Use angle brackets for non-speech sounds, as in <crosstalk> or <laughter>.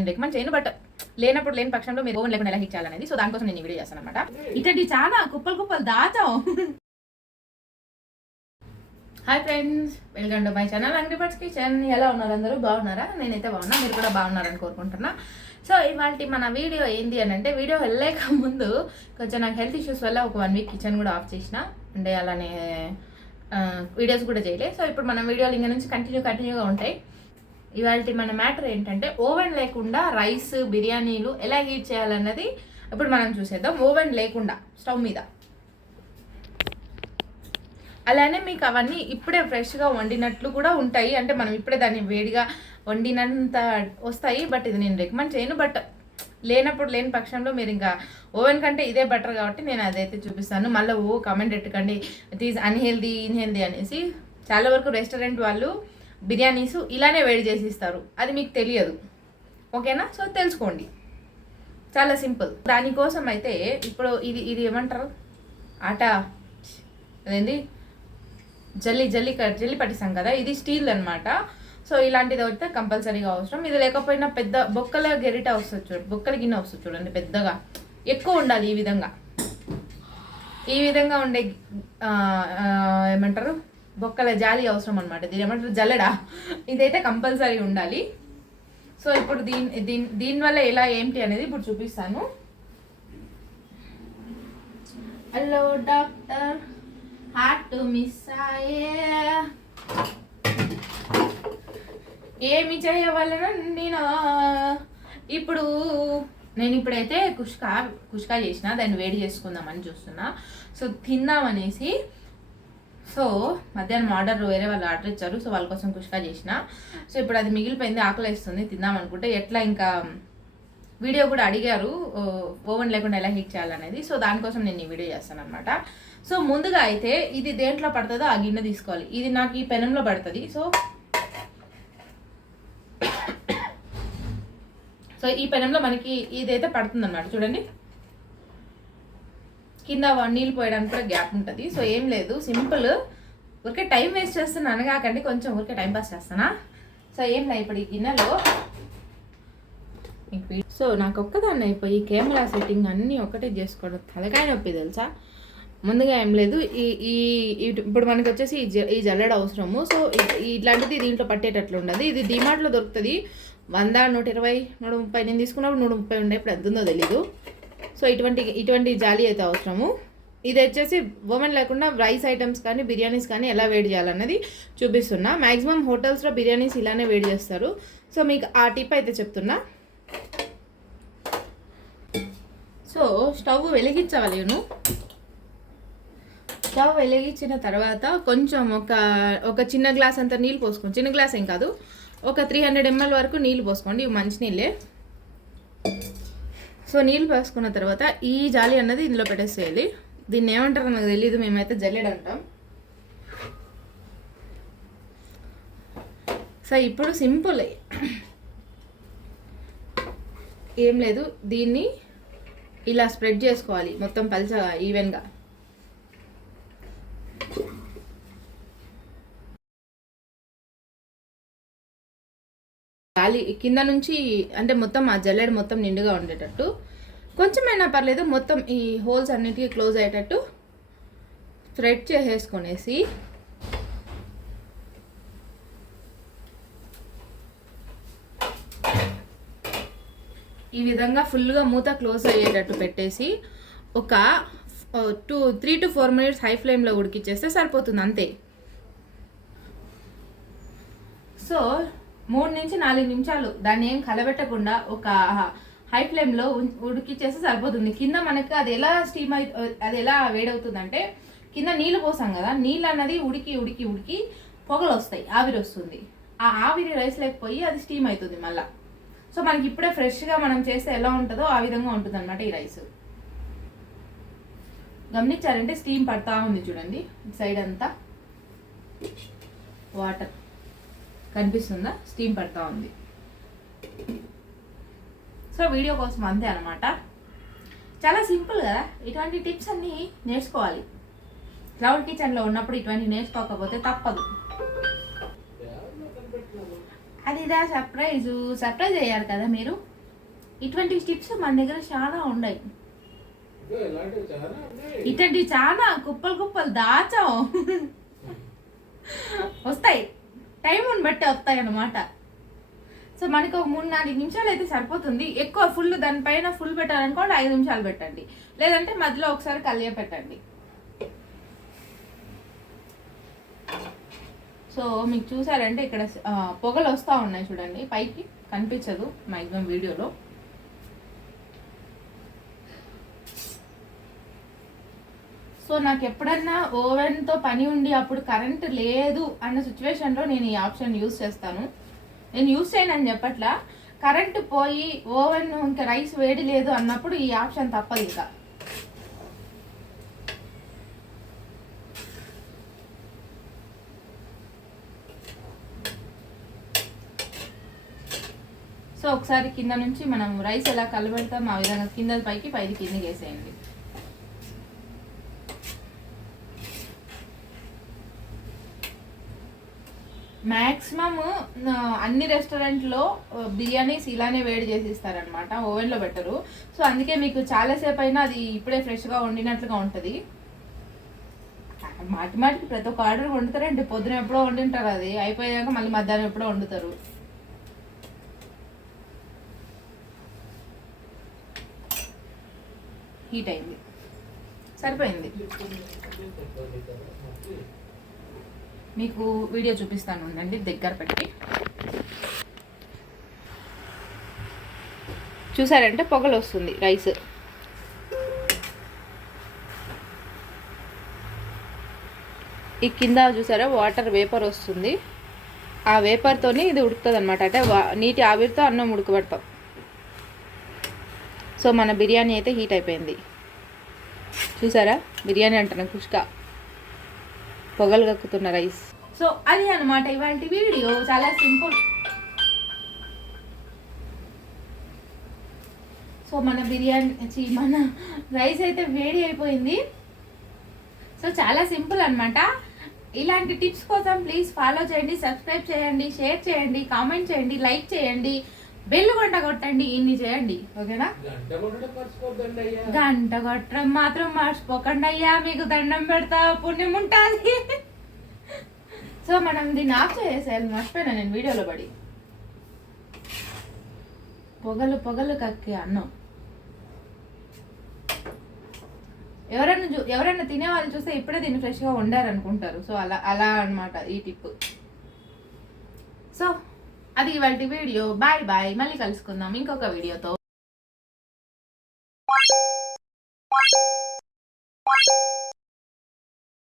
నేను రికమెండ్ చేయను బట్ లేనప్పుడు లేని పక్షంలో మీరు ఓవెన్ లేకుండా ఎలా హిట్ చేయాలనేది. సో దానికోసం నేను వీడియో చేస్తాను అనమాట ఇట్లాంటి చాలా కుప్పలు కుప్పలు దాచాం hi friends welcome to my channel అంగడి పట్స్ కిచెన్ ఎలా ఉన్నారు అందరూ? బాగున్నారా? నేనైతే బాగున్నా మీరు కూడా బాగున్నారని కోరుకుంటున్నా. సో ఇవాళ మన వీడియో ఏంటి అని అంటే వీడియో వెళ్ళలేక ముందు కొంచెం నాకు హెల్త్ ఇష్యూస్ వల్ల ఒక వన్ వీక్ కిచెన్ కూడా ఆఫ్ చేసిన. అంటే అలానే వీడియోస్ కూడా చేయలే. సో ఇప్పుడు మన వీడియోలు ఇంకా నుంచి కంటిన్యూ కంటిన్యూగా ఉంటాయి. ఇవాళ మన మ్యాటర్ ఏంటంటే ఓవెన్ లేకుండా రైస్ బిర్యానీలు ఎలా హీట్ చేయాలన్నది ఇప్పుడు మనం చూసేద్దాం. ఓవెన్ లేకుండా స్టవ్ మీద. అలానే మీకు అవన్నీ ఇప్పుడే ఫ్రెష్గా వండినట్లు కూడా ఉంటాయి. అంటే మనం ఇప్పుడే దాన్ని వేడిగా వండినంత వస్తాయి బట్ ఇది నేను రికమెండ్ చేయను. బట్ లేనప్పుడు లేని పక్షంలో మీరు ఇంకా ఓవెన్ కంటే ఇదే బెటర్ కాబట్టి నేను అదైతే చూపిస్తాను. మళ్ళీ ఓ కమెంట్ పెట్టుకోండి ఇట్ ఈస్ అన్హెల్దీ ఇన్హెల్దీ అనేసి. చాలా వరకు రెస్టారెంట్ వాళ్ళు బిర్యానీస్ ఇలానే వేడి చేసి ఇస్తారు అది మీకు తెలియదు. ఓకేనా? సో తెలుసుకోండి. చాలా సింపుల్. దానికోసం అయితే ఇప్పుడు ఇది ఇది ఏమంటారు? ఆట. అదేంటి జల్లి జల్లి జల్లి పట్టిస్తాం కదా? ఇది స్టీల్ అనమాట సో ఇలాంటిది అయితే కంపల్సరీగా అవసరం. ఇది లేకపోయినా పెద్ద బొక్కల గెరిట వస్తుంది చూడండి బొక్కల గిన్నె వస్తుంది చూడండి పెద్దగా. ఎక్కువ ఉండాలి ఈ విధంగా. ఈ విధంగా ఉండే ఏమంటారు? బొక్కల జాలి అవసరం అనమాట దీని ఏమంటారు? జల్లెడ? ఇదైతే కంపల్సరీ ఉండాలి. సో ఇప్పుడు దీని దీని దీనివల్ల ఎలా ఏంటి అనేది ఇప్పుడు చూపిస్తాను. హలో డాక్టర్ హార్ట్ మిస్ అయ్యే. ఏమి చేయవలన నేను ఇప్పుడు నేను ఇప్పుడైతే కుష్కా కుష్కా చేసిన దాన్ని వేడి చేసుకుందామని చూస్తున్నా. సో తిందామనేసి సో మధ్యాహ్నం ఆర్డర్ వేరే వాళ్ళు ఆర్డర్ ఇచ్చారు సో వాళ్ళ కోసం కుష్కా చేసిన. సో ఇప్పుడు అది మిగిలిపోయింది ఆకలిస్తుంది తిందాం అనుకుంటే ఎట్లా ఇంకా వీడియో కూడా అడిగారు ఓవెన్ లేకుండా ఎలా హీట్ చేయాలనేది. సో దానికోసం నేను ఈ వీడియో చేస్తాను అనమాట సో ముందుగా అయితే ఇది దేంట్లో పడుతుందో ఆ గిన్నె తీసుకోవాలి. ఇది నాకు ఈ పెనంలో పడుతుంది. సో <coughs> సో ఈ పెనంలో మనకి ఇదైతే పడుతుంది అనమాట చూడండి. కింద నీళ్ళు పోయడానికి కూడా గ్యాప్ ఉంటుంది. సో ఏం లేదు సింపుల్. ఊరికే టైం వేస్ట్ చేస్తున్నాను కాకండి కొంచెం ఊరికే టైం పాస్ చేస్తానా సో ఏం లేదు ఇప్పుడు ఈ గిన్నెలో? సో నాకు ఒక్కదాన్ని అయిపోయి కెమెరా సెట్టింగ్ అన్నీ ఒకటే చేసుకోవడం తలకాయ నొప్పి తెలుసా? ముందుగా ఏం లేదు ఈ ఈ ఇటు- ఇప్పుడు మనకి వచ్చేసి ఈ జ ఈ జల్లెడ అవసరము. సో ఇట్లాంటిది దీంట్లో పట్టేటట్లు ఉండదు. ఇది డిమార్ట్లో దొరుకుతుంది. వంద నూట ఇరవై నూట ముప్పై నేను తీసుకున్నప్పుడు నూట ముప్పై ఉండే. ఇప్పుడు ఎంత ఉందో తెలీదు. సో ఇటువంటి ఇటువంటి జాలి అయితే అవసరము. ఇది వచ్చేసి ఉమెన్ లేకుండా రైస్ ఐటమ్స్ కానీ బిర్యానీస్ కానీ ఎలా వేడి చేయాలన్నది చూపిస్తున్నా. మ్యాక్సిమం హోటల్స్లో బిర్యానీస్ ఇలానే వేడి చేస్తారు. సో మీకు ఆ టిప్ అయితే చెప్తున్నా. సో స్టవ్ వెలిగించాలి స్టవ్ వెలిగించిన తర్వాత కొంచెం ఒక ఒక చిన్న గ్లాస్ అంత నీళ్ళు పోసుకోండి. చిన్న గ్లాస్ ఏం కాదు. ఒక త్రీ హండ్రెడ్ ఎంఎల్ వరకు నీళ్ళు పోసుకోండి. ఇవి మంచి నీళ్ళే. సో నీళ్ళు పోసుకున్న తర్వాత ఈ జాలి అన్నది ఇందులో పెట్టేసేయాలి. దీన్ని ఏమంటారో నాకు తెలియదు మేమైతే జల్లెడ అంటాం. సో ఇప్పుడు సింపుల్ ఏం. లేదు దీన్ని ఇలా స్ప్రెడ్ చేసుకోవాలి మొత్తం పల్చగా ఈవెన్గా గాలి కింద నుంచి అంటే మొత్తం ఆ జల్లెడ మొత్తం నిండుగా ఉండేటట్టు. కొంచెమైనా పర్లేదు మొత్తం ఈ హోల్స్ అన్నిటికీ క్లోజ్ అయ్యేటట్టు థ్రెడ్ చేసేసుకునేసి ఈ విధంగా ఫుల్గా మూత క్లోజ్ అయ్యేటట్టు పెట్టేసి ఒక two three to four minutes high ఫ్లేమ్లో ఉడికిచ్చేస్తే సరిపోతుంది అంతే. సో మూడు నుంచి నాలుగు నిమిషాలు దాన్ని ఏం కలబెట్టకుండా ఒక హై ఫ్లేమ్లో ఉడికిచ్చేస్తే సరిపోతుంది. కింద మనకి అది ఎలా స్టీమ్ అయి అది ఎలా వేడవుతుందంటే కింద నీళ్ళు పోసాం కదా నీళ్ళు అన్నది ఉడికి ఉడికి ఉడికి పొగలు వస్తాయి ఆవిరి వస్తుంది. ఆ ఆవిరి రైస్ లేకపోయి అది స్టీమ్ అవుతుంది మళ్ళా. సో మనకి ఇప్పుడే ఫ్రెష్గా మనం చేస్తే ఎలా ఉంటుందో ఆ విధంగా ఉంటుంది అనమాట ఈ రైస్. గమనించారంటే స్టీమ్ పడతా ఉంది చూడండి సైడ్ అంతా. వాటర్. కనిపిస్తుందా? స్టీమ్ పడతా ఉంది. సో వీడియో కోసం అంతే అనమాట చాలా సింపుల్ కదా? ఇటువంటి టిప్స్ అన్నీ నేర్చుకోవాలి. క్లౌడ్ కిచెన్లో ఉన్నప్పుడు ఇటువంటి నేర్చుకోకపోతే తప్పదు. అది ఇదా సర్ప్రైజ్. సర్ప్రైజ్ అయ్యారు కదా మీరు? ఇటువంటి టిప్స్ మన దగ్గర చాలా ఉన్నాయి ఇటువంటి చాలా ఇటువంటివి చాలా కుప్పలు కుప్పలు దాచాం. వస్తాయి. టైం బట్టి వస్తాయి అన్నమాట సో మనకి ఒక మూడు నాలుగు నిమిషాలు అయితే సరిపోతుంది. ఎక్కువ ఫుల్ దానిపైన ఫుల్ పెట్టాలనుకోండి ఐదు నిమిషాలు పెట్టండి. లేదంటే మధ్యలో ఒకసారి కలియ పెట్టండి. సో మీకు చూసారంటే ఇక్కడ పొగలు వస్తూ ఉన్నాయి చూడండి. పైకి కనిపించదు మ్యాక్సిమం వీడియోలో. సో నాకు ఎప్పుడన్నా ఓవెన్తో పని ఉండి అప్పుడు కరెంట్ లేదు అన్న సిచ్యువేషన్లో నేను ఈ ఆప్షన్ యూస్ చేస్తాను. నేను యూస్ చేయను అని చెప్పట్లా. కరెంట్ పోయి ఓవెన్ ఇంకా రైస్ వేడి లేదు అన్నప్పుడు ఈ ఆప్షన్ తప్పదు ఇంకా. సో ఒకసారి కింద నుంచి మనం రైస్ ఎలా కలబెడతాం ఆ విధంగా కింద పైకి పైది కిందకి వేసేయండి. మ్యాక్సిమమ్ అన్ని రెస్టారెంట్లో బిర్యానీస్ ఇలానే వేడి చేసి ఇస్తారనమాట ఓవెన్లో పెట్టరు. సో అందుకే మీకు చాలాసేపు అయినా అది ఇప్పుడే ఫ్రెష్గా వండినట్లుగా ఉంటుంది. మాటి మాటికి ప్రతి ఒక్క ఆర్డర్ వండుతారండి పొద్దున ఎప్పుడో వండింటారు అది. అయిపోయాక మళ్ళీ మధ్యాహ్నం ఎప్పుడో వండుతారు. హీట్ అయింది. సరిపోయింది. మీకు వీడియో చూపిస్తాను ఉండండి దగ్గర పెట్టి. చూసారంటే పొగలు వస్తుంది రైస్. ఈ కింద చూసారా వాటర్ వేపర్ వస్తుంది. ఆ వేపర్తోనే ఇది ఉడుకుతుంది అనమాట అంటే నీటి ఆవిరితో అన్నం ఉడకబెడతాం. సో మన బిర్యానీ అయితే హీట్ అయిపోయింది. చూసారా బిర్యానీ అంటున్నా కుష్క. పొగలు కక్కుతున్న రైస్. సో అది అనమాట ఇవాళ వీడియో. చాలా సింపుల్. సో మన బిర్యానీ మన రైస్ అయితే వేడి అయిపోయింది. సో చాలా సింపుల్ అనమాట ఇలాంటి టిప్స్ కోసం ప్లీజ్ ఫాలో చేయండి సబ్స్క్రైబ్ చేయండి షేర్ చేయండి కామెంట్ చేయండి లైక్ చేయండి. బెల్ గంట కొట్టండి ఇన్ని చేయండి ఓకేనా? గంట కొట్టడం మాత్రం మర్చిపోకండి అయ్యా మీకు దండం పెడతా పుణ్యం ఉంటుంది. సో మనం దీన్ని ఆఫ్ చేసేయాలి మర్చిపోయినా నేను వీడియోలో పడి. పొగలు పొగలు కక్కే అన్నం. ఎవరైనా చూ ఎవరైనా తినే వాళ్ళు చూస్తే ఇప్పుడే దీన్ని ఫ్రెష్గా వండారనుకుంటారు. సో అలా అలా అన్నమాట ఈ టిప్. సో అది ఇవాళ వీడియో. Bye bye. మళ్ళీ కలుసుకుందాం ఇంకొక వీడియోతో.